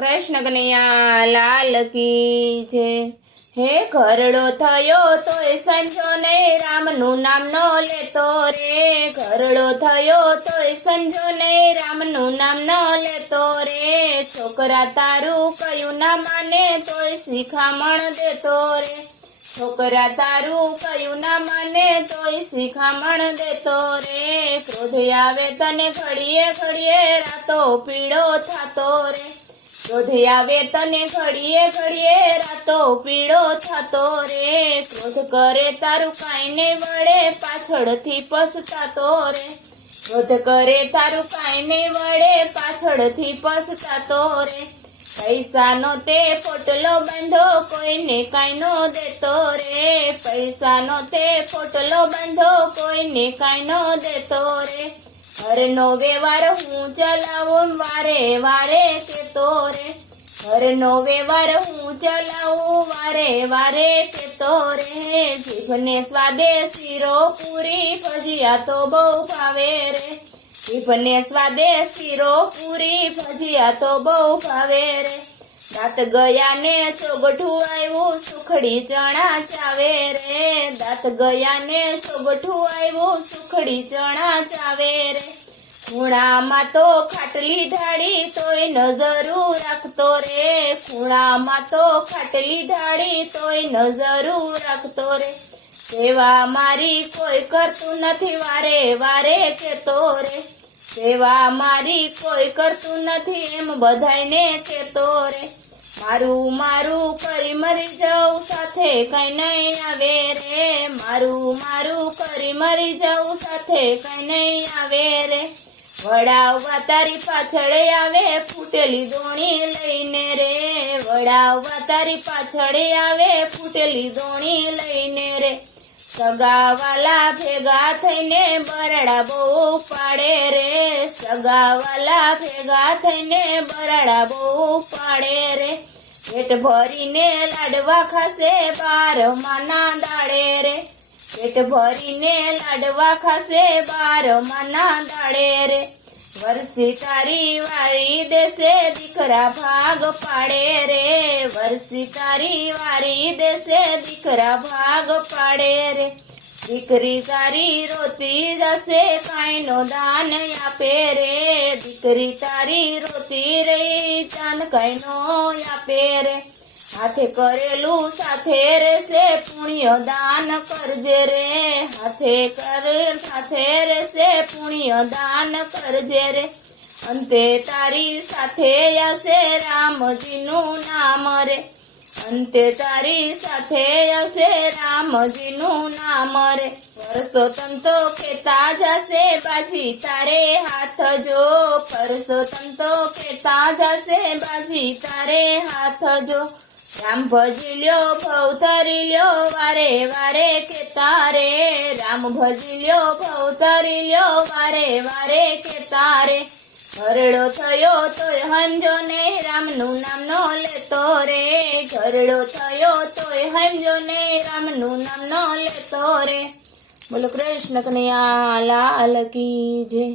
કૃષ્ણ કનૈયા લાલ કી જય। હે ઘરડો થયો તોય સંજો ને રામનું નામ નો લેતો રે। ઘરડો થયો તોય સંજો ને રામનું નામ નો લેતો રે। છોકરા તારું કયું ના માને તોય શિખામણ દેતો રે। છોકરા તારું કયું ના માને તોય શિખામણ દેતો રે। ક્રોધ આવે તને ઘડીએ ઘડીએ રાતો પીળો થાતો રે। ક્રોધ આવે તને ઘડીએ ઘડીએ રાતો પીળો થાતો રે। ક્રોધ કરે તારું કાંઈ નહીં વળે પાછળથી પછતાતો રે। ક્રોધ કરે તારું કાંઈ નહીં વળે પાછળથી પછતાતો રે। પૈસાનો તે પોટલો બાંધો કોઈને કાંઈ નો દેતો રે। પૈસાનો તે પોટલો બાંધો કોઈને કાંઈ નો દેતો રે। ઘરનો વ્યવહાર હું ચલાવું વારે વારે કેતો રે। ઘરનો વ્યવહાર હું ચલાવું વારે વારે કેતો રે। જીભને સ્વાદે શીરો પૂરી ભજીયા તો બહુ ભાવે રે। જીભને સ્વાદે શીરો પૂરી ભજીયા તો બહુ ભાવે રે। દાંત ગયા ને ચોગઠું આવ્યું સુખડી ચણા ચાવે રે। દાંત ગયા ને ચોગઠું આવ્યું સુખડી ચણા ચાવે રે। ખૂણામાં તો ખાટલી ઢાળી તોય નજરું રાખતો રે। ખૂણામાં તો ખાટલી ઢાળી તોય નજરું રાખતો રે। સેવા મારી કોઈ કરતું નથી વારે વારે કેતો રે। સેવા મારી કોઈ કરતું નથી એમ બધાયને કેતો રે। મારું મારું કરી મરી જાઉં સાથે કઈ નહીં આવે રે। મારું મારું કરી મરી જાઉં સાથે કઈ નહીં આવે રે। વડાવવા તારી પાછળ આવે ફૂટેલી દોણી લઈને રે। વડાવવા તારી પાછળ આવે ફૂટેલી દોણી લઈને રે। સગાવાલા ભેગા થઈને બરાડા બહુ પાડે રે। સગાવાલા ભેગા થઈને બરાડા બહુ પાડે રે। પેટ ભરીને લાડવા ખાશે 12 માના દાડે રે। પેટ ભરીને લાડવા ખાશે 12 માના દાડે રે। વરસી તારી વારી દેશે દીકરા ભાગ પાડે રે। વરસી તારી વારી દેશે દીકરા ભાગ પાડે રે। દીકરી તારી રોતી જશે કાંઈ નો દાન આપે રે। દીકરી તારી રોતી રહી દાન કાંઈ નો આપે રે। હાથે કરેલું સાથે રહેશે પુણ્ય દાન કરજે રે। સાથે રહેશે પુણ્ય દાન કરજે રે। અંતે તારી સાથે હશે રામજીનું નામ રે। અંતે તારી સાથે હશે રામજીનું નામ રે। પરસોત્તમ તો કહેતા જશે બાજી તારે હાથ જો। પરસોત્તમ તો કહેતા જશે બાજી તારે હાથ જો। રામ ભજી લ્યો ભવ તરી લ્યો વારે વારે કેતા રે। રામ ભજી લ્યો ભવ તરી લ્યો વારે વારે કેતા રે। ઘરડો થયો તોય સમજો ને રામનું નામ નો લેતો રે। ઘરડો થયો તોય સમજો ને રામનું નામ નો લેતો રે। બોલો કૃષ્ણ કનૈયા લાલ કી જય।